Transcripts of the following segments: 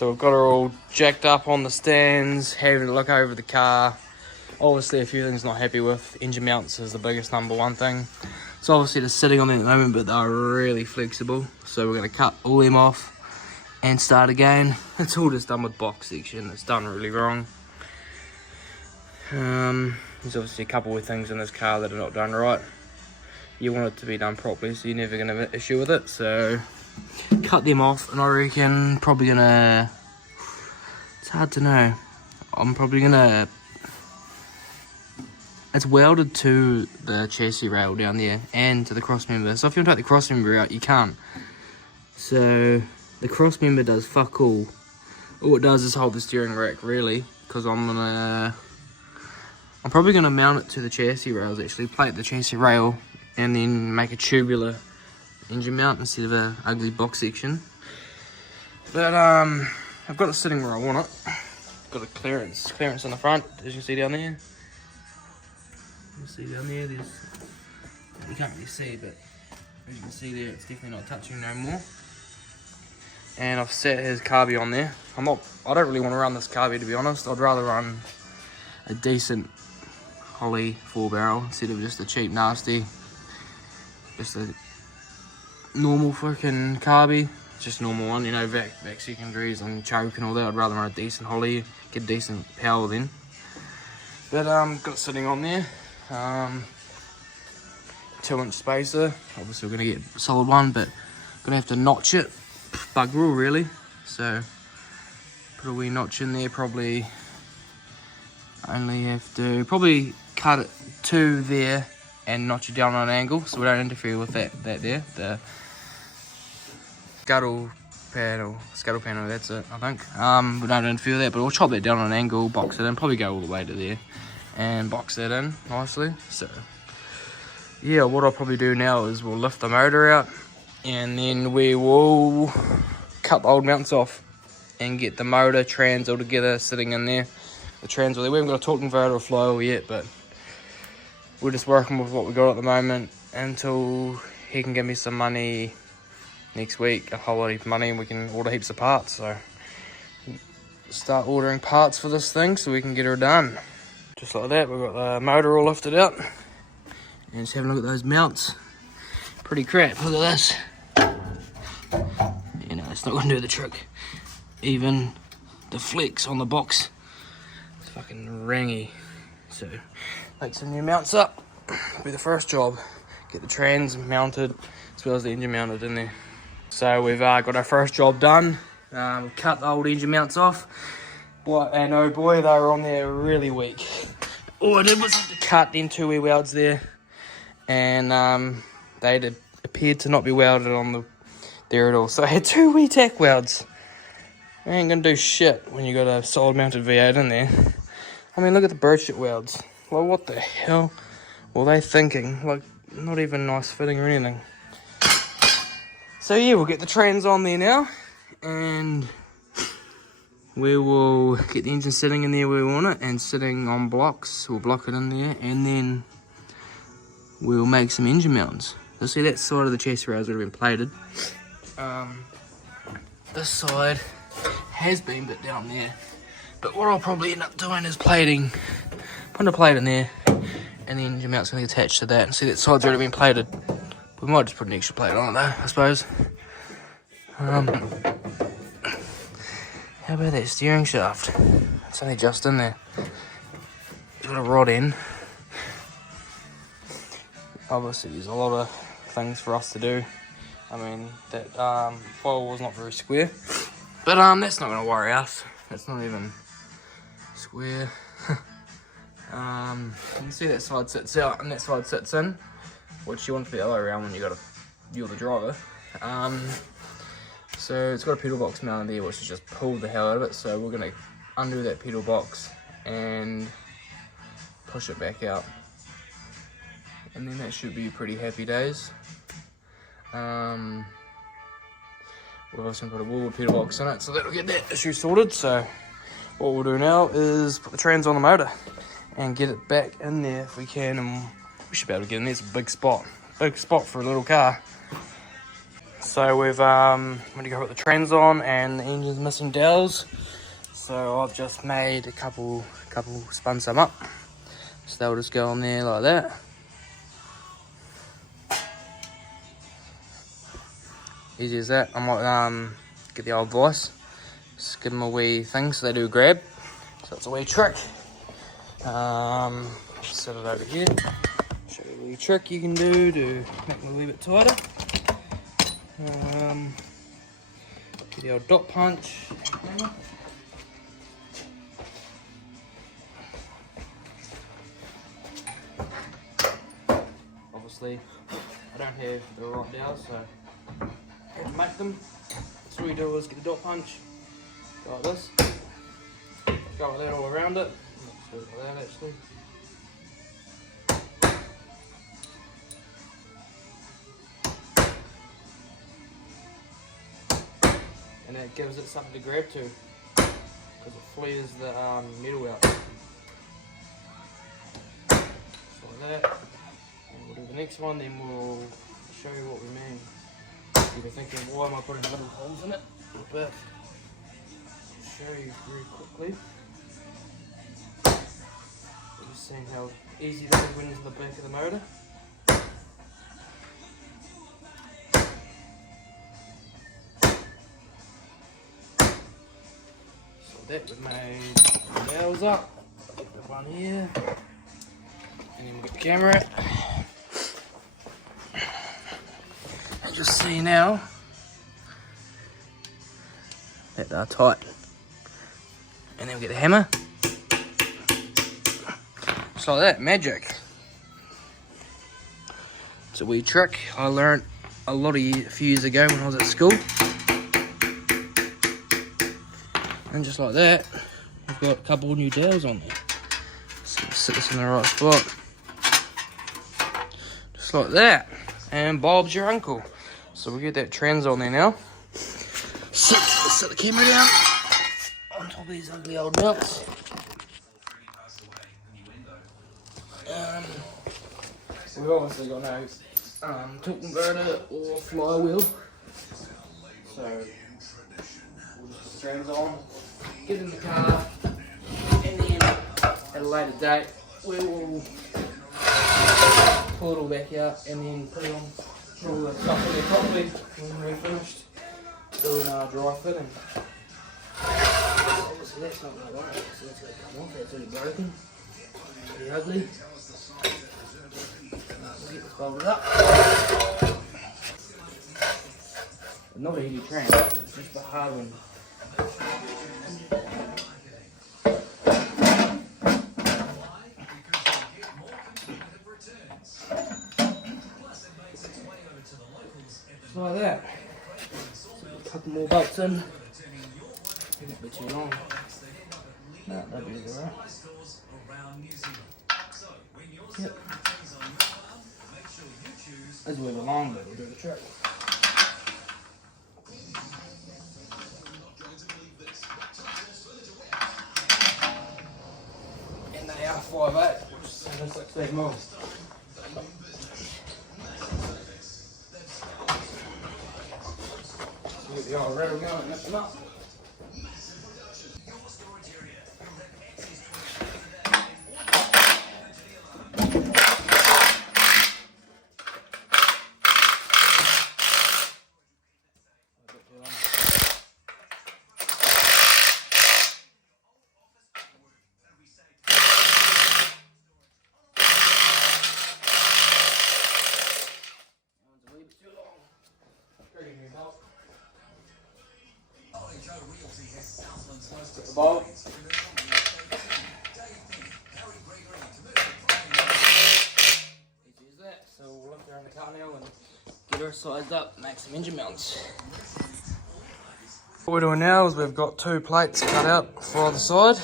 So we've got her all jacked up on the stands, having a look over the car. Obviously a few things not happy with. Engine mounts is the biggest number one thing. So obviously they're sitting on them at the moment, but they're really flexible. So we're going to cut all them off and start again. It's all just done with box section. It's done really wrong. There's obviously a couple of things in this car that are not done right. You want it to be done properly, so you're never going to have an issue with it. So cut them off, and I reckon probably gonna, it's hard to know, I'm probably gonna, it's welded to the chassis rail down there and to the cross member, so if you want to take the cross member out you can't. So the cross member does fuck all it does is hold the steering rack really, because I'm probably gonna mount it to the chassis rails, actually plate the chassis rail and then make a tubular engine mount instead of a ugly box section. But I've got it sitting where I want it. Got a clearance in the front, as you can see down there. You see down there, you can't really see, but as you can see there, it's definitely not touching no more. And I've set his carby on there. I don't really want to run this carby, to be honest. I'd rather run a decent Holly 4-barrel instead of just a cheap nasty, just a normal freaking carby, just normal one, you know, vac secondaries and choke and all that. I'd rather run a decent Holly, get decent power then. But got it sitting on there. 2-inch spacer. Obviously we're gonna get a solid one, but gonna have to notch it. Bug rule really. So put a wee notch in there. Probably only have to cut it to there and notch it down on an angle, so we don't interfere with that there. The scuttle panel, that's it, I think. We don't interfere with that, but we'll chop that down on an angle, box it in, probably go all the way to there, and box that in nicely. So yeah, what I'll probably do now is we'll lift the motor out, and then we will cut the old mounts off and get the motor, trans all together sitting in there. The trans, we haven't got a torque converter or flywheel yet, but we're just working with what we got at the moment until he can give me some money next week, a whole lot of money, and we can order heaps of parts. So start ordering parts for this thing so we can get her done. Just like that, we've got the motor all lifted out, and just have a look at those mounts. Pretty crap. Look at this. You know, it's not going to do the trick. Even the flex on the box, it's fucking rangy. So make some new mounts up. Be the first job. Get the trans mounted as well as the engine mounted in there. So we've got our first job done. We've cut the old engine mounts off. And oh boy, they were on there really weak. All I did was to cut them 2 wee welds there, and they appeared to not be welded on there at all. So I had 2 wee tack welds. I ain't gonna do shit when you got a solid mounted V8 in there. I mean, look at the bullshit welds. Well, what the hell were they thinking? Like, not even nice fitting or anything. So yeah, we'll get the trans on there now, and we will get the engine sitting in there where we want it, and sitting on blocks. We'll block it in there, and then we'll make some engine mounts. So see, that side of the chassis rails would have been plated. This side has been bit down there, but what I'll probably end up doing is putting a plate in there, and the engine mount's going to attach to that. And see, that side's already been plated. We might just put an extra plate on it though, I suppose. How about that steering shaft? It's only just in there. It's got a rod in. Obviously there's a lot of things for us to do. I mean, that firewall's not very square, but that's not going to worry us. It's not even square. You can see that side sits out and that side sits in, which you want to be the other way around when you're the driver. So it's got a pedal box mounted there, which is just pulled the hell out of it. So we're going to undo that pedal box and push it back out, and then that should be pretty happy days. We've also put a wall pedal box in it, so that'll get that issue sorted. So what we'll do now is put the trans on the motor and get it back in there if we can, and we should be able to get in there. It's a big spot for a little car. So we've when you go put the trans on and the engine's missing dowels. So I've just made a couple spun some up. So they'll just go on there like that. Easy as that. I might get the old vice, just give them a wee thing so they do grab. So it's a wee trick. Set it over here. Show you a wee trick you can do to make them a wee bit tighter. Get the old dot punch. Obviously, I don't have the right dowels, so I have to make them. So all you do is get the dot punch, go like this, go like that all around it. Let's do it like that actually. And that gives it something to grab to, because it flares the metal out. So like that. And we'll do the next one, then we'll show you what we mean. You'll be thinking, why am I putting little holes in it? But I'll show you very quickly. You're just seeing how easy that is when it's in the back of the motor. That we made the nails up, get the one here, and then we've got the camera. And just see now that they're tight. And then we get the hammer. Just like that, magic. It's a wee trick I learned a few years ago when I was at school. And just like that, we've got a couple new dowels on there. So sit this in the right spot. Just like that. And Bob's your uncle. So we'll get that trans on there now. Set the camera down on top of these ugly old nuts. We've obviously got no torque converter or flywheel. So we'll just put the trans on, get in the car, and then at a later date we will pull it all back out and then put all the stuff in there properly when we're finished doing our dry fitting. Obviously that's not going to work, so that's going to come off, that's already broken, pretty ugly. We'll get this bolted up. Not a easy train, it's just a hard one. Just like that. A couple more bolts in. It won't be too long. No, that'll be alright. Yep. As we go along, we'll do the trick. And they are 5/8, which is 16 mils. So get the old rattle going and lift them up. Get the ball. Easy as that. So we'll look around the car now and get her sized up, make some engine mounts. What we're doing now is we've got 2 plates cut out for either side.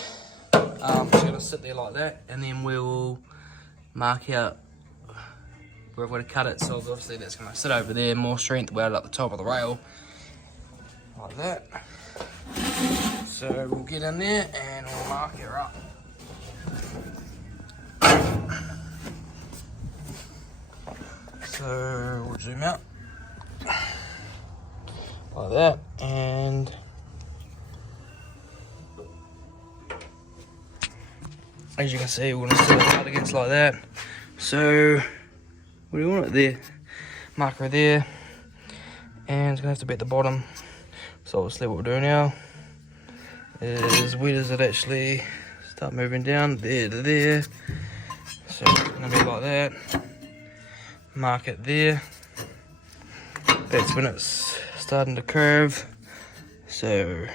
Just going to sit there like that, and then we'll mark out where we're going to cut it. So obviously that's going to sit over there, more strength welded up the top of the rail, like that. So we'll get in there and we'll mark her up. So we'll zoom out. like that, and as you can see, we're going to set it out against like that. So, what do you want it there? Marker there, and it's going to have to be at the bottom. So obviously what we'll do now is, where does it actually start moving down? There to there. So it's going to be like that. Mark it there. That's when it's starting to curve. So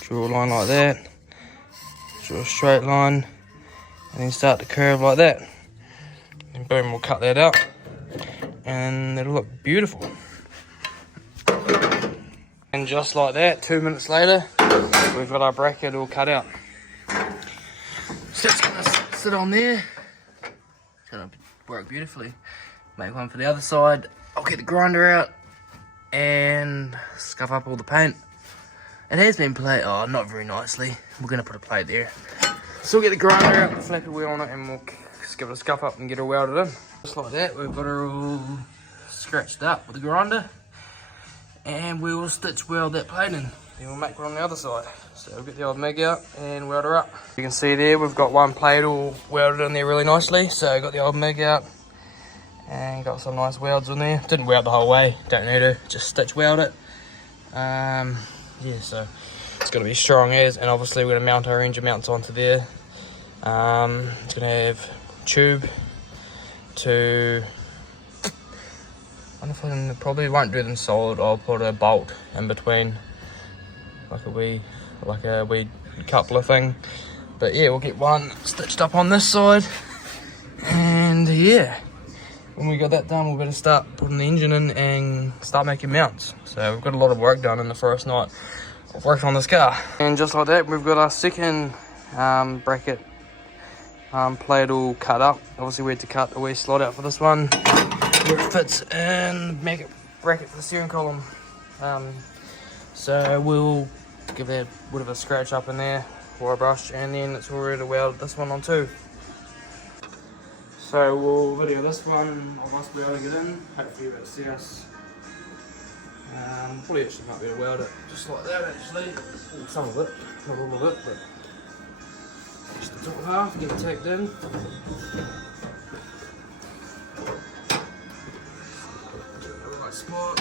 draw a line like that. Draw a straight line. And then start to curve like that. And boom, we'll cut that out. And it'll look beautiful. And just like that, 2 minutes later, we've got our bracket all cut out. So it's going to sit on there. It's going to work beautifully. Make one for the other side. I'll get the grinder out and scuff up all the paint. It has been played, oh, not very nicely. We're going to put a plate there. So we'll get the grinder out, flap a wheel on it, and we'll just give it a scuff up and get it welded in. Just like that, we've got it all scratched up with the grinder. And we will stitch weld that plate in. Then we'll make one on the other side. So we'll get the old MIG out and weld her up. You can see there, we've got one plate all welded in there really nicely. So I got the old MIG out and got some nice welds on there. Didn't weld the whole way, don't need to, just stitch weld it. Yeah, so it's gonna be strong as, and obviously we're gonna mount our engine mounts onto there. It's gonna have tube to, I don't know if I probably won't do them solid. I'll put a bolt in between, like a wee coupler thing. But yeah, we'll get one stitched up on this side, and yeah, when we got that done, we're gonna start putting the engine in and start making mounts. So we've got a lot of work done in the first night of working on this car. And just like that, we've got our second bracket plate all cut up. Obviously we had to cut a wee slot out for this one, where it fits and make it bracket for the steering column. So we'll give that a bit of a scratch up in there, wire brush, and then it's all ready to weld this one on too. So we'll video this one of us be able to get in, hopefully you'll see us. Probably actually might be able to weld it just like that actually. Some of it, not all of it, but just the top half, get it tacked in. Spot.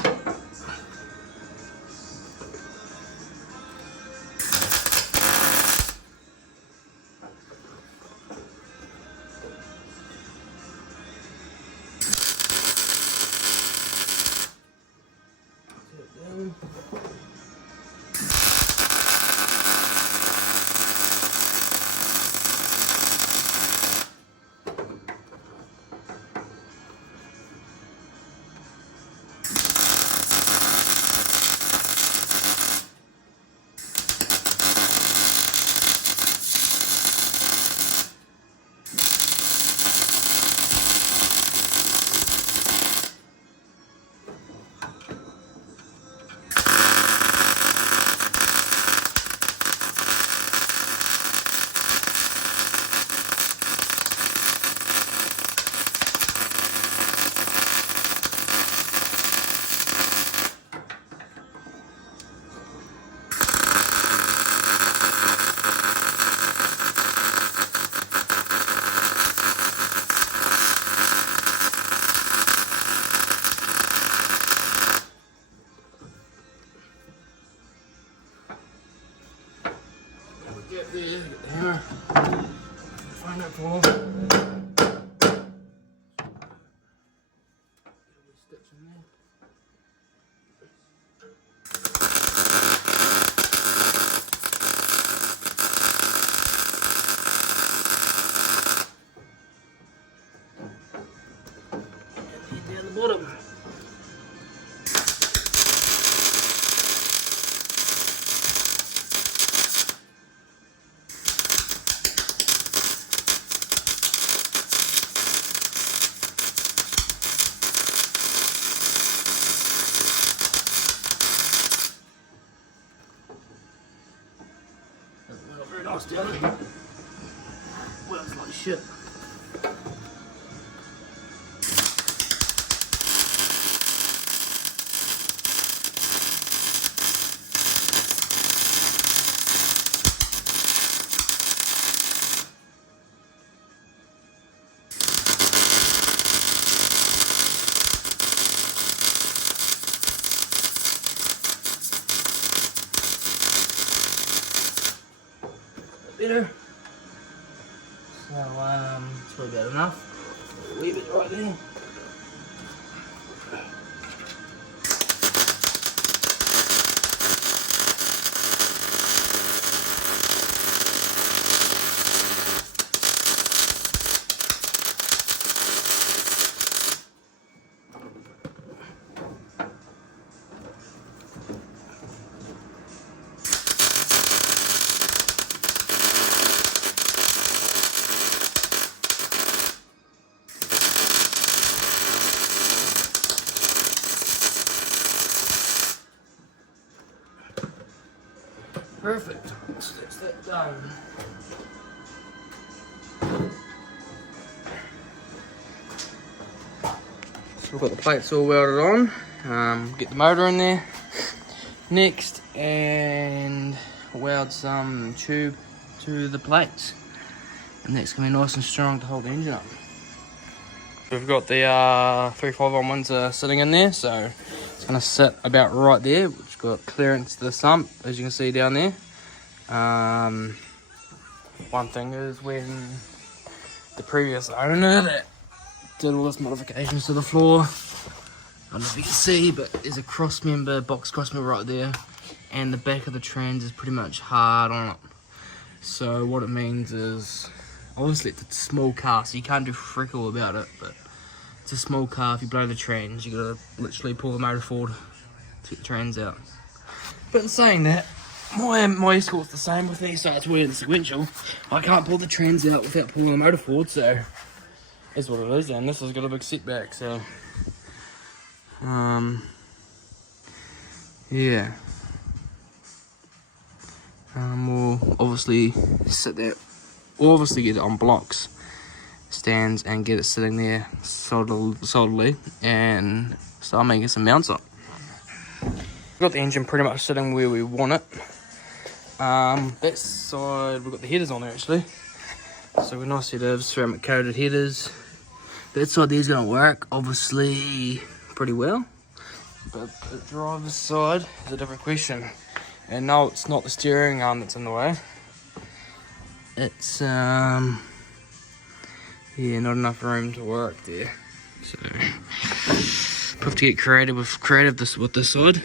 Get the hammer, find that for stitch in there. And down the bottom. Very nice down it. Well, it's like shit. better. So it's probably about enough. Leave it right there. Perfect. So that's that done. So we've got the plates all welded on. Get the motor in there next and weld some tube to the plates. And that's going to be nice and strong to hold the engine up. We've got the 3.5 ones sitting in there, so it's going to sit about right there, which got clearance to the sump, as you can see down there. One thing is when the previous owner that did all this modifications to the floor, I don't know if you can see, but there's a cross member, box cross member right there, and the back of the trans is pretty much hard on it. So what it means is, obviously it's a small car, so you can't do frickle about it, but it's a small car. If you blow the trans, you gotta literally pull the motor forward to get the trans out. But in saying that, my escort's the same with me, so it's weird and sequential. I can't pull the trans out without pulling the motor forward, so that's what it is. And this has got a big setback, so yeah. We'll obviously sit there. We'll obviously get it on blocks, stands, and get it sitting there solidly, and start making some mounts up. We've got the engine pretty much sitting where we want it. That side, we've got the headers on there actually. So we've got nice headers, ceramic coated headers. That side there's going to work, obviously, pretty well. But the driver's side is a different question. And no, it's not the steering arm that's in the way. It's, yeah, not enough room to work there. So, we have to get creative with this side.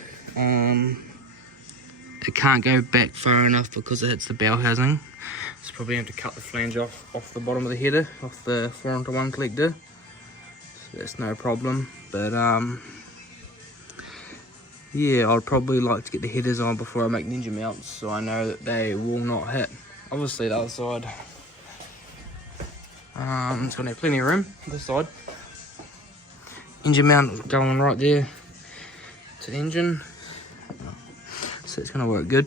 It can't go back far enough because it hits the bell housing. So probably have to cut the flange off the bottom of the header, off the 4:1 collector. So that's no problem. But yeah, I'd probably like to get the headers on before I make the engine mounts, so I know that they will not hit. Obviously the other side, it's gonna have plenty of room. This side, engine mount going right there to the engine. So it's going to work good.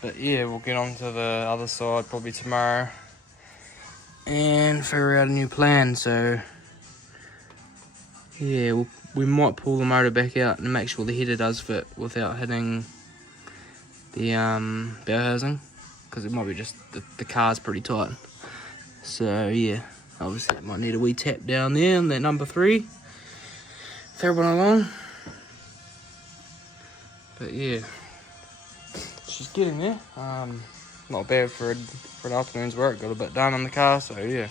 But yeah, we'll get on to the other side probably tomorrow and figure out a new plan. So yeah, we might pull the motor back out and make sure the header does fit without hitting the bell housing, because it might be just the car's pretty tight. So yeah, obviously it might need a wee tap down there on that number 3 if everyone along. But yeah, she's getting there. Not bad for an afternoon's work. Got a bit done on the car, so yeah.